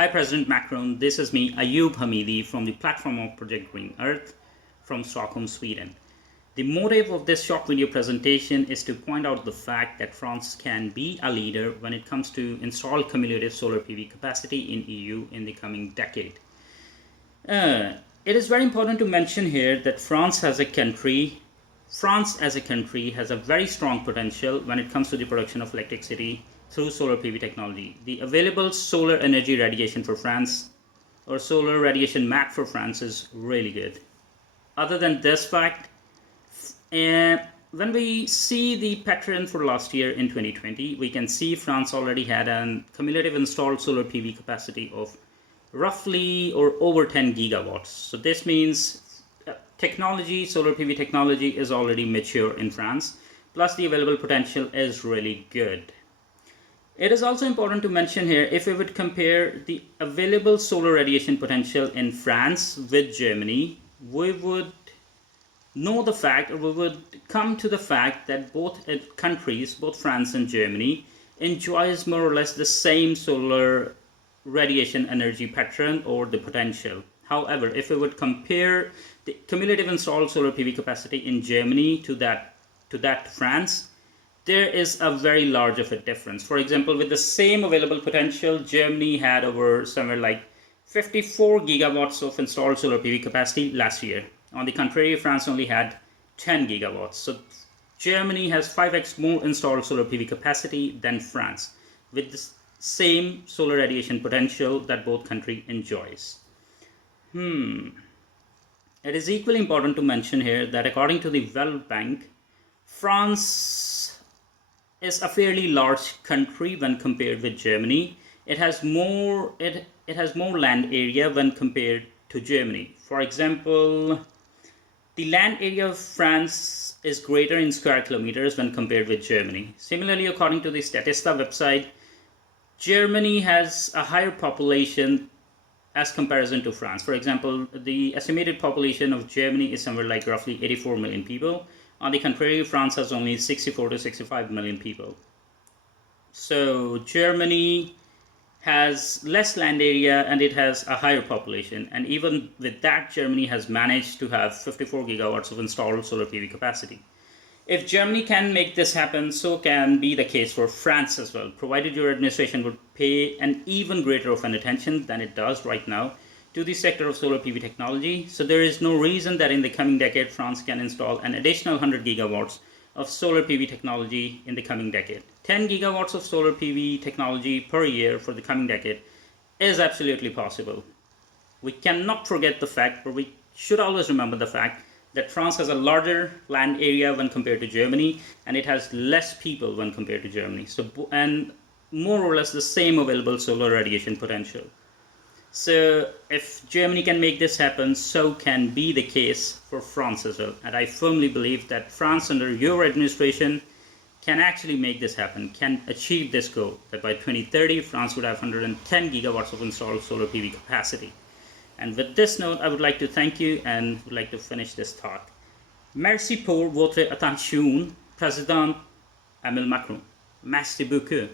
Hi, President Macron. This is me, Ayub Hamidi, from the platform of Project Green Earth from Stockholm, Sweden. The motive of this short video presentation is to point out the fact that France can be a leader when it comes to install cumulative solar PV capacity in EU in the coming decade. It is very important to mention here that France as a country has a very strong potential when it comes to the production of electricity through solar PV technology. The available solar energy radiation for France, or solar radiation map for France, is really good. Other than this fact, when we see the pattern for last year in 2020, we can see France already had a cumulative installed solar PV capacity of roughly or over 10 gigawatts. So this means solar PV technology is already mature in France, plus the available potential is really good. It is also important to mention here, if we would compare the available solar radiation potential in France with Germany, we would know the fact, or we would come to the fact that both countries, both France and Germany, enjoys more or less the same solar radiation energy pattern or the potential. However, if we would compare the cumulative installed solar PV capacity in Germany to that France, there is a very large of a difference. For example, with the same available potential, Germany had over somewhere like 54 gigawatts of installed solar PV capacity last year. On the contrary, France only had 10 gigawatts. So Germany has 5x more installed solar PV capacity than France, with the same solar radiation potential that both countries enjoys. It is equally important to mention here that according to the World Bank, France is a fairly large country when compared with Germany. It has more land area when compared to Germany. For example, the land area of France is greater in square kilometers when compared with Germany. Similarly, according to the Statista website, Germany has a higher population as comparison to France. For example, the estimated population of Germany is somewhere like roughly 84 million people. On the contrary, France has only 64 to 65 million people. So Germany has less land area and it has a higher population. And even with that, Germany has managed to have 54 gigawatts of installed solar PV capacity. If Germany can make this happen, so can be the case for France as well, provided your administration would pay an even greater of an attention than it does right now to the sector of solar PV technology. So there is no reason that in the coming decade, France can install an additional 100 gigawatts of solar PV technology in the coming decade. 10 gigawatts of solar PV technology per year for the coming decade is absolutely possible. We cannot forget the fact, or we should always remember the fact, that France has a larger land area when compared to Germany, and it has less people when compared to Germany. And more or less the same available solar radiation potential. So if Germany can make this happen, so can be the case for France as well. And I firmly believe that France under your administration can actually make this happen, can achieve this goal, that by 2030 France would have 110 gigawatts of installed solar PV capacity. And with this note, I would like to thank you and would like to finish this talk. Merci pour votre attention, Président Emmanuel Macron. Merci beaucoup.